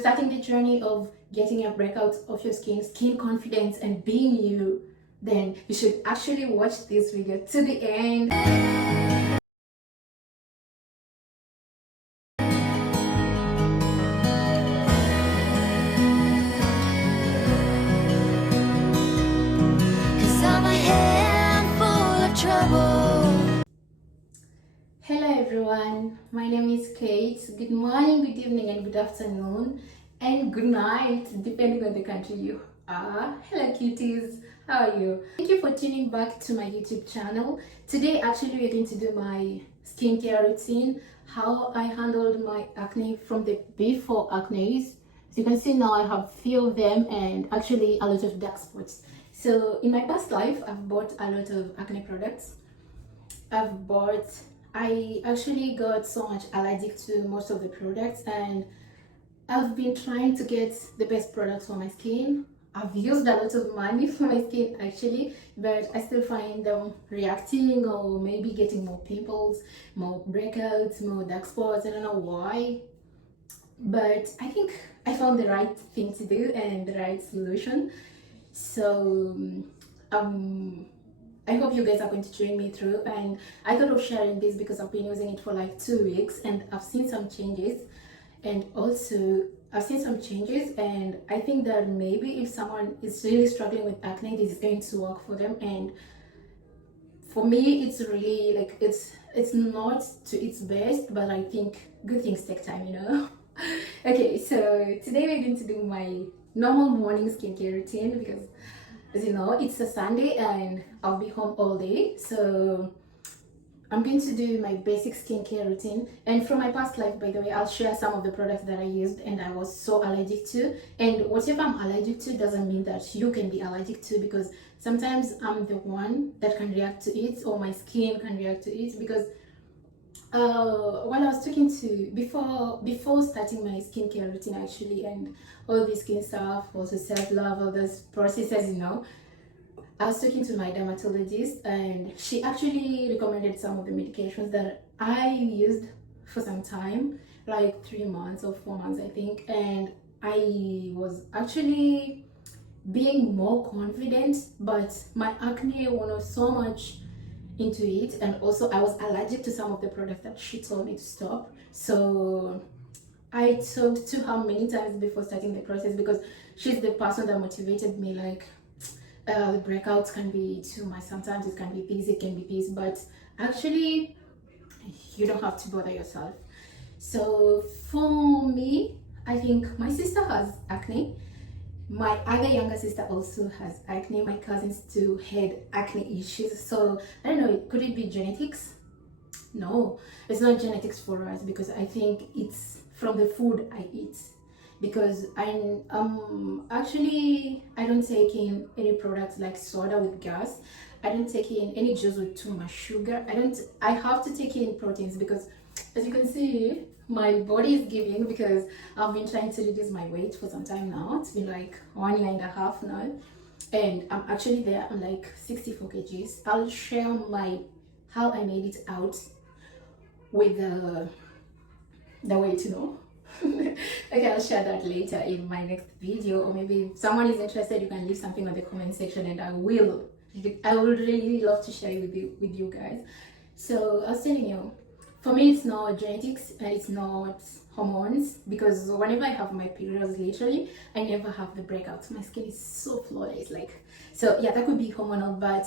Starting the journey of getting your breakouts of your skin confidence and being you, then you should actually watch this video to the end. Hello everyone, my name is Kate. Good morning, good evening, and good afternoon, and good night, depending on the country you are. Hello cuties, how are you? Thank you for tuning back to my YouTube channel. Today actually we're going to do my skincare routine, how I handled my acne from the before acne. As you can see now I have few of them and actually a lot of dark spots. So in my past life I've bought a lot of acne products. I actually got so much allergic to most of the products, and I've been trying to get the best products for my skin. I've used a lot of money for my skin actually, but I still find them reacting or maybe getting more pimples, more breakouts, more dark spots. I don't know why, but I think I found the right thing to do and the right solution. So I hope you guys are going to join me through, and I thought of sharing this because I've been using it for like 2 weeks and I've seen some changes, and I think that maybe if someone is really struggling with acne, this is going to work for them. And for me it's really like it's not to its best, but I think good things take time, you know. Okay, so today we're going to do my normal morning skincare routine because, as you know, it's a Sunday and I'll be home all day. So I'm going to do my basic skincare routine. And from my past life, by the way, I'll share some of the products that I used and I was so allergic to. And whatever I'm allergic to doesn't mean that you can be allergic to, because sometimes I'm the one that can react to it, or my skin can react to it. Because while I was talking to before starting my skincare routine actually, and all this skin stuff, also self-love, all those processes, you know, I was talking to my dermatologist and she actually recommended some of the medications that I used for some time, like 3 months or 4 months I think, and I was actually being more confident, but my acne was so much into it, and also I was allergic to some of the products that she told me to stop. So I talked to her many times before starting the process, because she's the person that motivated me, like the breakouts can be too much, sometimes it can be this, it can be this, but actually you don't have to bother yourself. So for me, I think my sister has acne. My other younger sister also has acne. My cousins too had acne issues. So I don't know, could it be genetics? No, it's not genetics for us, because I think it's from the food I eat. Because actually I don't take in any products like soda with gas. I don't take in any juice with too much sugar. I have to take in proteins, because as you can see my body is giving, because I've been trying to reduce my weight for some time now. It's been like 1 year and a half now, and I'm actually there. I'm like 64 kgs. I'll share how I made it out with the weight, you know. Okay, I'll share that later in my next video, or maybe if someone is interested, you can leave something on the comment section and I would really love to share it with you guys. So I was telling you, for me it's not genetics and it's not hormones, because whenever I have my periods, literally I never have the breakouts. My skin is so flawless, like, so yeah, that could be hormonal, but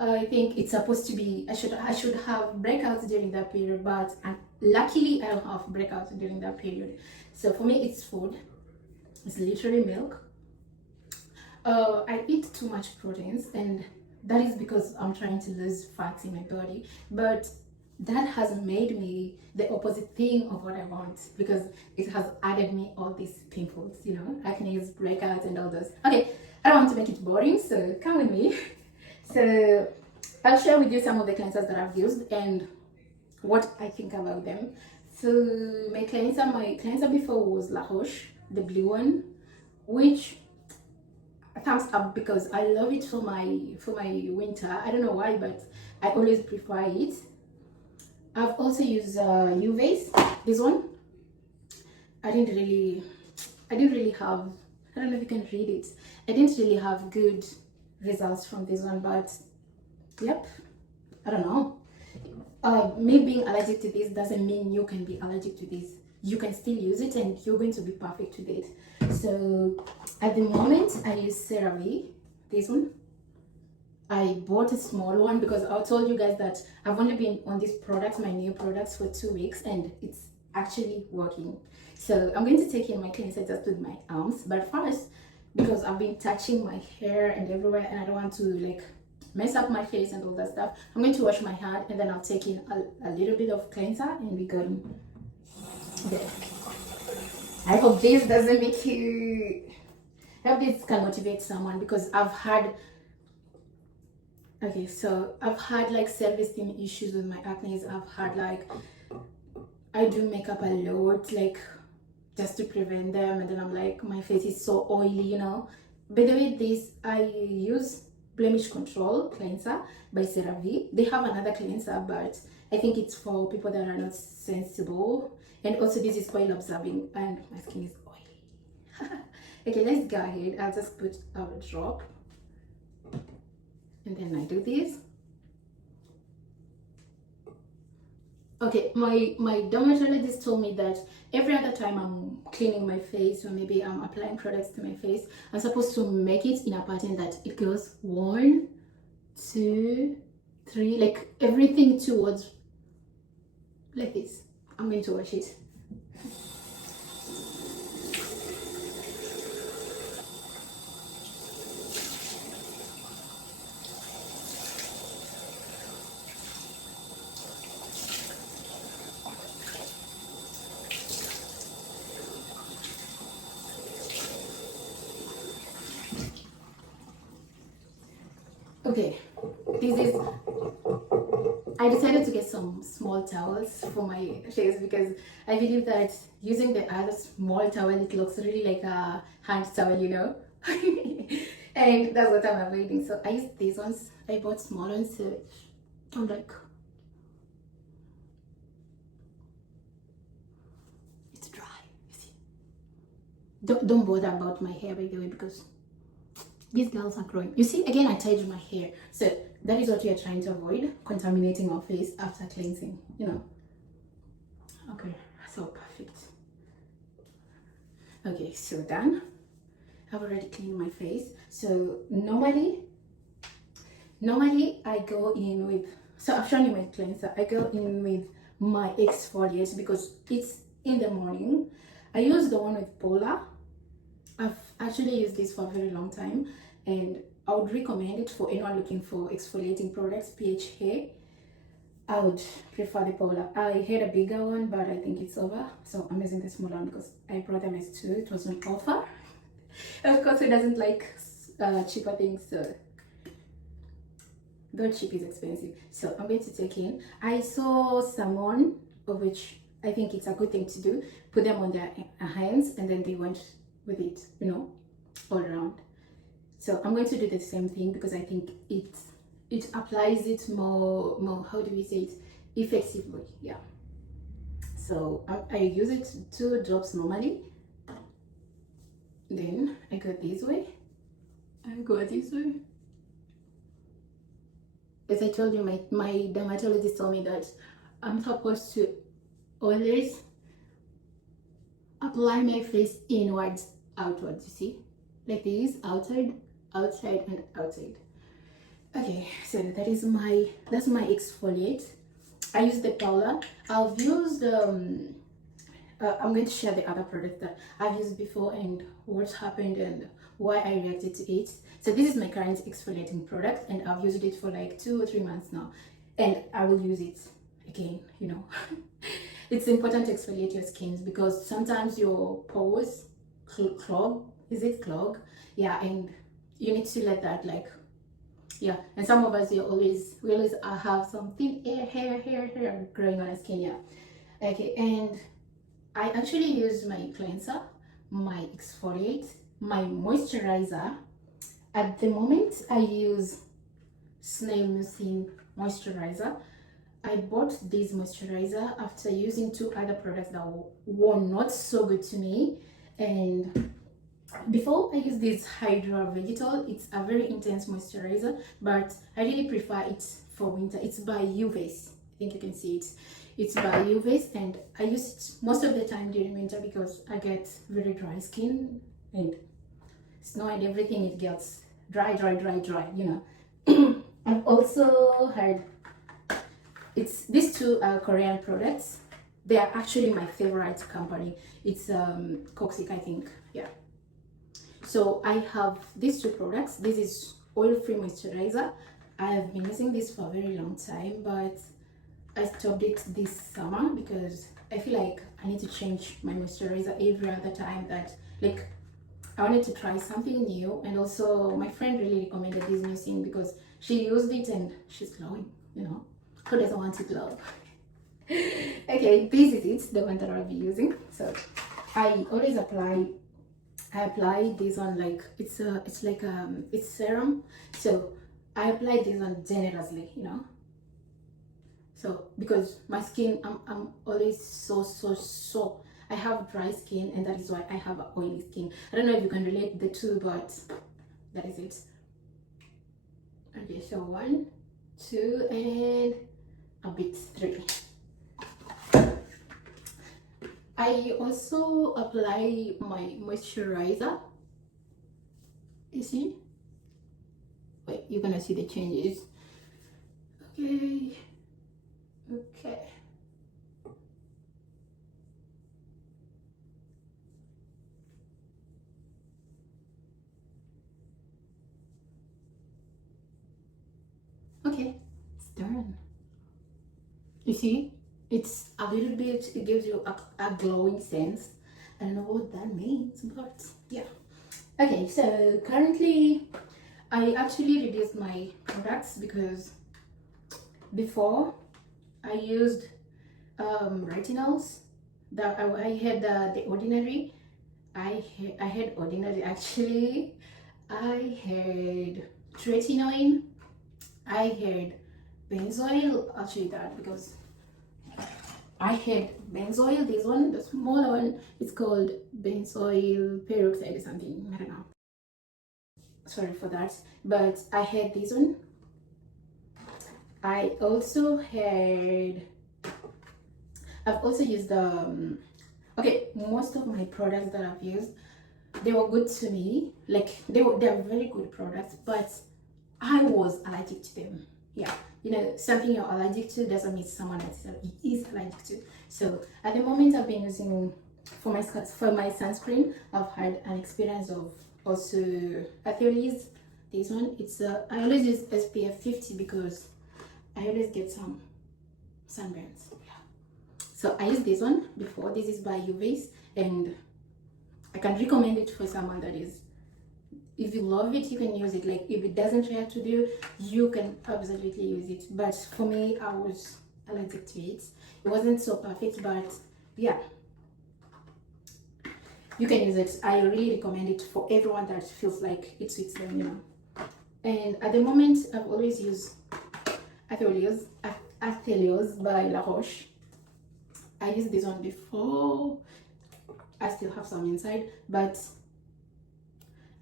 I think it's supposed to be, I should have breakouts during that period, but luckily I don't have breakouts during that period. So for me it's food, it's literally milk. I eat too much proteins, and that is because I'm trying to lose fats in my body, but that has made me the opposite thing of what I want, because it has added me all these pimples, you know, acne, breakouts and all those. Okay, I don't want to make it boring, so come with me. So I'll share with you some of the cleansers that I've used and what I think about them. So my cleanser before was La Roche, the blue one, which thumbs up, because I love it for my winter. I don't know why, but I always prefer it. I've also used Uve's, this one. I didn't really I didn't really have, I don't know if you can read it, I didn't really have good results from this one, but yep, I don't know. Me being allergic to this doesn't mean you can be allergic to this. You can still use it and you're going to be perfect with it. So at the moment I use CeraVe, this one. I bought a small one because I told you guys that I've only been on this product, my new products, for 2 weeks, and it's actually working. So I'm going to take in my cleanser just with my arms, but first, because I've been touching my hair and everywhere and I don't want to like mess up my face and all that stuff, I'm going to wash my hand and then I'll take in a little bit of cleanser and we go in there. I hope this doesn't make you, I hope this can motivate someone, because I've had like self-esteem issues with my acne. I've had like, I do makeup a lot, like just to prevent them, and then I'm like, my face is so oily, you know. By the way, this I use blemish control cleanser by CeraVe. They have another cleanser, but I think it's for people that are not sensible, and also this is oil absorbing and my skin is oily. Okay, let's go ahead. I'll just put a drop and then I do this. Okay, my dermatologist told me that every other time I'm cleaning my face or maybe I'm applying products to my face, I'm supposed to make it in a pattern that it goes 1, 2, 3, like everything towards like this. I'm going to wash it. Okay, this is, I decided to get some small towels for my face because I believe that using the other small towel, it looks really like a hand towel, you know. And that's what I'm avoiding. So I used these ones. I bought small ones, so I'm like, it's dry, you see. Don't bother about my hair, by the way, because these girls are growing. You see, again, I tied my hair. So that is what we are trying to avoid, contaminating our face after cleansing, you know. Okay, so perfect. Okay, so done. I've already cleaned my face. So normally I go in with, so I've shown you my cleanser. I go in with my exfoliant because it's in the morning. I use the one with Polar. I've actually used this for a very long time, and I would recommend it for anyone looking for exfoliating products, pH hair. I would prefer the Polar. I had a bigger one, but I think it's over, so I'm using the smaller one because I brought them as 2. It was on offer. Of course, who doesn't like cheaper things? So though cheap is expensive. So I'm going to take in, I saw someone, of which I think it's a good thing to do, put them on their hands and then they went with it, you know, all around. So I'm going to do the same thing because I think it applies it more, how do we say it, effectively. Yeah, so I use it 2 drops normally, then I go this way, as I told you, my dermatologist told me that I'm supposed to always apply my face inwards, outwards, you see, like this, outside, outside, and outside. Okay, so that's my exfoliate. I use the Paula. I've used I'm going to share the other product that I've used before and what happened and why I reacted to it. So this is my current exfoliating product and I've used it for like 2 or 3 months now, and I will use it again, you know. It's important to exfoliate your skins because sometimes your pores clog. Is it clog? Yeah, and you need to let that, like, yeah. And some of us, we always have some thin hair growing on our skin. Yeah. Okay, and I actually use my cleanser, my exfoliate, my moisturizer. At the moment I use snail mucin moisturizer. I bought this moisturizer after using 2 other products that were not so good to me, and before I use this Hydra Vegetal. It's a very intense moisturizer, but I really prefer it for winter. It's by UVace. I think you can see it. It's by UVace, and I use it most of the time during winter because I get very dry skin, and snow and everything, it gets dry, you know. I've also heard these two are Korean products. They are actually my favorite company. It's corsx, I think. Yeah. So I have these two products. This is oil-free moisturizer. I have been using this for a very long time, but I stopped it this summer because I feel like I need to change my moisturizer every other time that, like, I wanted to try something new. And also my friend really recommended this mucin because she used it and she's glowing, you know. Who doesn't want to glow? Okay, this is it, the one that I'll be using. So I always apply this on, like, it's serum. So I apply this on generously, you know. So because my skin, I'm always so I have dry skin, and that is why I have oily skin. I don't know if you can relate the two, but that is it. Okay, so 1, 2, and a bit 3. I also apply my moisturizer. You see? Wait, you're gonna see the changes. Okay. Okay. Okay, it's done. You see? It's a little bit, it gives you a glowing sense. I don't know what that means, but yeah. Okay, so currently I actually reduced my products because before I used retinols. That I had the ordinary. I had ordinary actually. I had tretinoin. I had benzoyl. I'll show you that because I had benzoyl, this one, the smaller one. It's called benzoyl peroxide or something, I don't know, sorry for that. But I had this one. I've also used okay, most of my products that I've used, they were good to me. Like, they're very good products, but I was allergic to them. Yeah, you know, something you're allergic to doesn't mean someone else is allergic to. So at the moment, I've been using for my sunscreen. I've had an experience of also Atheolis. This one, it's I always use SPF 50 because I always get some sunburns. Yeah. So I used this one before. This is by UVace, and I can recommend it for someone that is, if you love it, you can use it. Like, if it doesn't react with you, you can absolutely use it. But for me, I was allergic to it. It wasn't so perfect, but yeah, you can use it. I really recommend it for everyone that feels like it suits them, you know. And at the moment, I've always used Athelios by La Roche. I used this one before. I still have some inside, but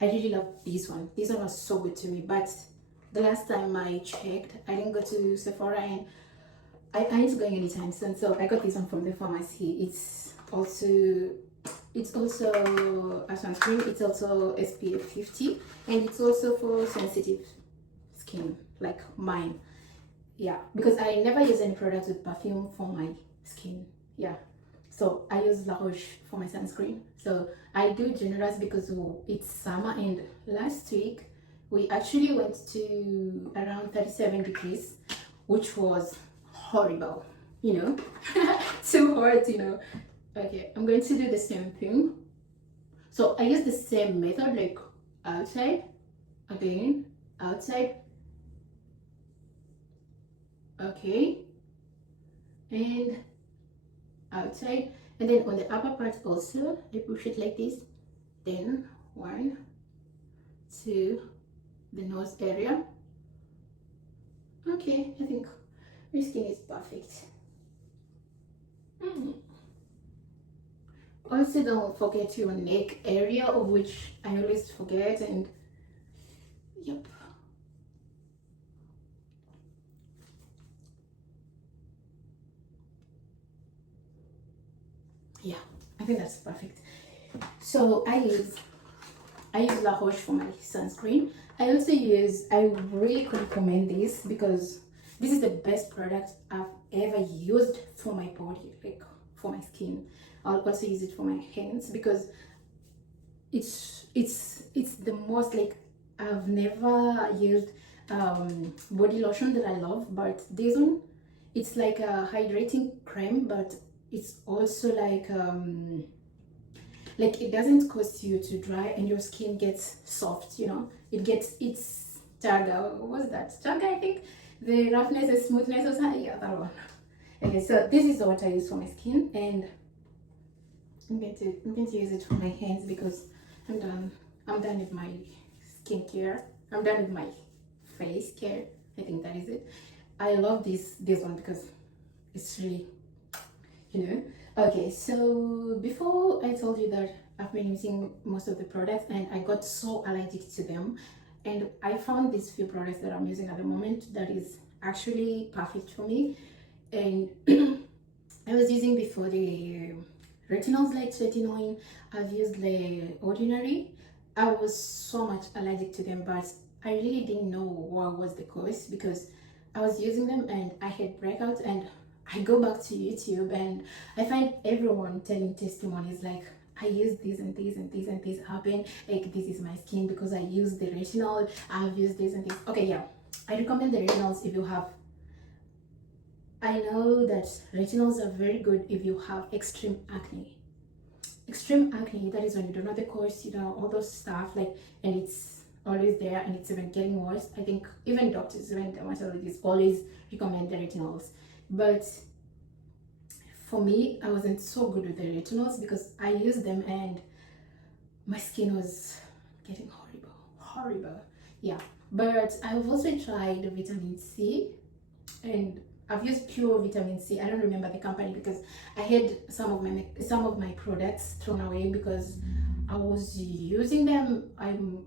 I really love this one. This one was so good to me. But the last time I checked, I didn't go to Sephora, and I ain't going anytime soon. So I got this one from the pharmacy. It's also a sunscreen. It's also SPF 50, and it's also for sensitive skin like mine. Yeah, because I never use any products with perfume for my skin. Yeah, so I use La Roche for my sunscreen. So I do generous because it's summer, and last week we actually went to around 37 degrees, which was horrible, you know. Too hot, you know. Okay, I'm going to do the same thing. So I use the same method, like outside, again, outside, okay, and outside, and then on the upper part also I push it like this, then 1, 2, the nose area. Okay, I think my skin is perfect. also don't forget your neck area, of which I always forget. And yep. Yeah, I think that's perfect. So I use La Roche for my sunscreen. I really could recommend this because this is the best product I've ever used for my body, like for my skin. I'll also use it for my hands because it's the most, like, I've never used body lotion that I love, but this one, it's like a hydrating cream, but it's also like it doesn't cause you to dry and your skin gets soft, you know. It gets its chaga. What's that? Chaga, I think. The roughness and smoothness or something. Yeah, that one. Okay, so this is what I use for my skin, and I'm going to use it for my hands because I'm done. I'm done with my skincare. I'm done with my face care. I think that is it. I love this one because it's really, you know. Okay, so before I told you that I've been using most of the products and I got so allergic to them, and I found these few products that I'm using at the moment that is actually perfect for me. And I was using before the retinols like 29. I've used the ordinary. I was so much allergic to them, but I really didn't know what was the cause because I was using them and I had breakouts, and I go back to YouTube and I find everyone telling testimonies like, I use this and this and this and this happen, like this is my skin because I use the retinol, I've used this and this. Okay, yeah, I recommend the retinols if you have, I know that retinols are very good if you have extreme acne. Extreme acne, that is when you don't know the cause, you know, all those stuff, like, and it's always there and it's even getting worse. I think even doctors, even dermatologists always recommend the retinols. But for me, I wasn't so good with the retinols because I used them and my skin was getting horrible. Yeah, but I've also tried vitamin C, and I've used pure vitamin C. I don't remember the company because I had some of my products thrown away because I was using them.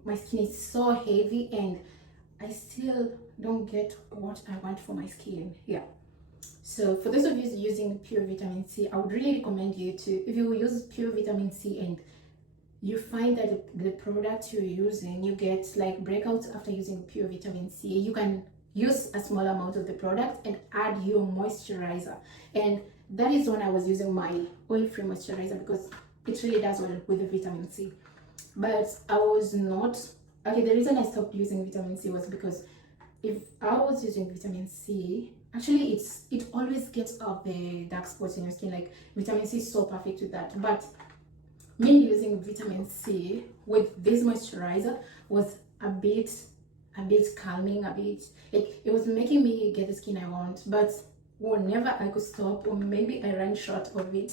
My skin is so heavy and I still don't get what I want for my skin. Yeah. So for those of you using pure vitamin C, I would really recommend you to, if you use pure vitamin C and you find that the product you're using, you get like breakouts after using pure vitamin C, you can use a small amount of the product and add your moisturizer. And that is when I was using my oil-free moisturizer because it really does well with the vitamin C. But I was not, okay, the reason I stopped using vitamin C was because if I was using vitamin C, actually it always gets off the dark spots in your skin. Like vitamin C is so perfect with that. But me using vitamin C with this moisturizer was a bit calming, a bit, like, it was making me get the skin I want. But whenever I could stop, or maybe I ran short of it,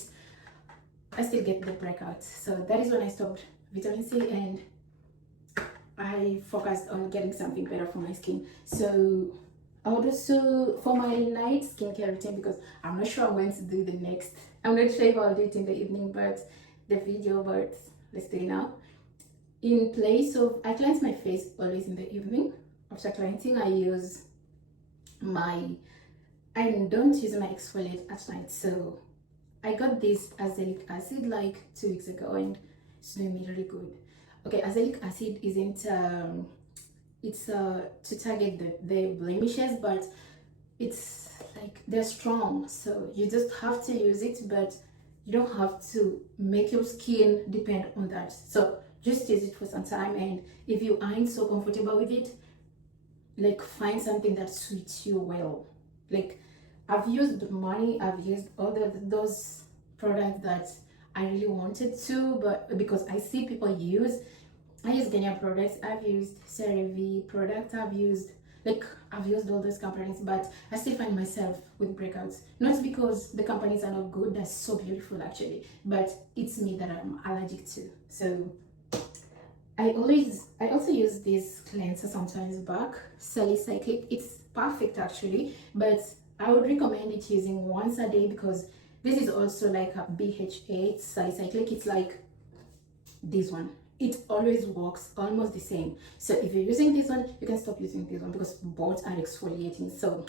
I still get the breakouts. So that is when I stopped vitamin C and I focused on getting something better for my skin. So I would also, for my night skincare routine, because I'm not sure I'm going to do the next, I'm not sure if I'll do it in the evening, but the video, but let's do it now. In place of, I cleanse my face always in the evening. After cleansing, I don't use my exfoliant at night. So I got this azelaic acid like 2 weeks ago and it's doing me really good. Okay, azelaic acid isn't, it's to target the blemishes, but it's like, they're strong. So you just have to use it, but you don't have to make your skin depend on that. So just use it for some time, and if you aren't so comfortable with it, like, find something that suits you well. Like, I've used money, I've used all those products that I really wanted to, but because I see people use, I use Genya products, I've used CeraVe products, I've used all those companies, but I still find myself with breakouts. Not because the companies are not good, they're so beautiful actually, but it's me that I'm allergic to. So I also use this cleanser sometimes back, salicylic. It's perfect actually, but I would recommend it using once a day because This is also like a BHA salicylic. It's like this one. It always works almost the same. So if you're using this one, you can stop using this one because both are exfoliating. So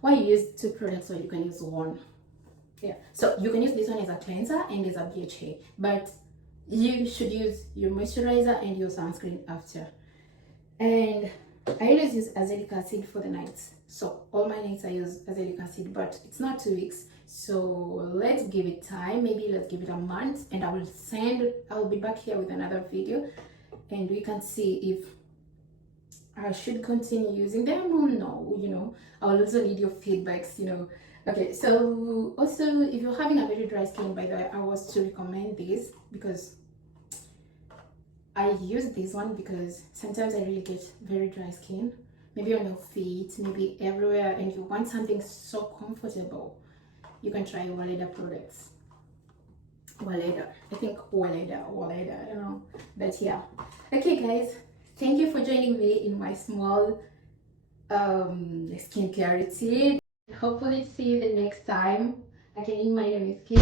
why use two products when you can use one? Yeah, so you can use this one as a cleanser and as a BHA, but you should use your moisturizer and your sunscreen after. And I always use azelaic acid for the nights. So all my nights I use azelaic acid, but it's not 2 weeks. So let's give it time. Maybe let's give it a month, and I'll be back here with another video, and we can see if I should continue using them or no. I'll also need your feedbacks. Okay, so also if you're having a very dry skin, by the way, I was to recommend this because I use this one because sometimes I really get very dry skin, maybe on your feet, maybe everywhere, and you want something so comfortable. You can try Waleda products. Waleda, I think Waleda, I don't know, but yeah. Okay guys, thank you for joining me in my small skincare routine. Hopefully see you the next time. Again, my name is Kim.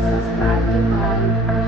Subscribe to my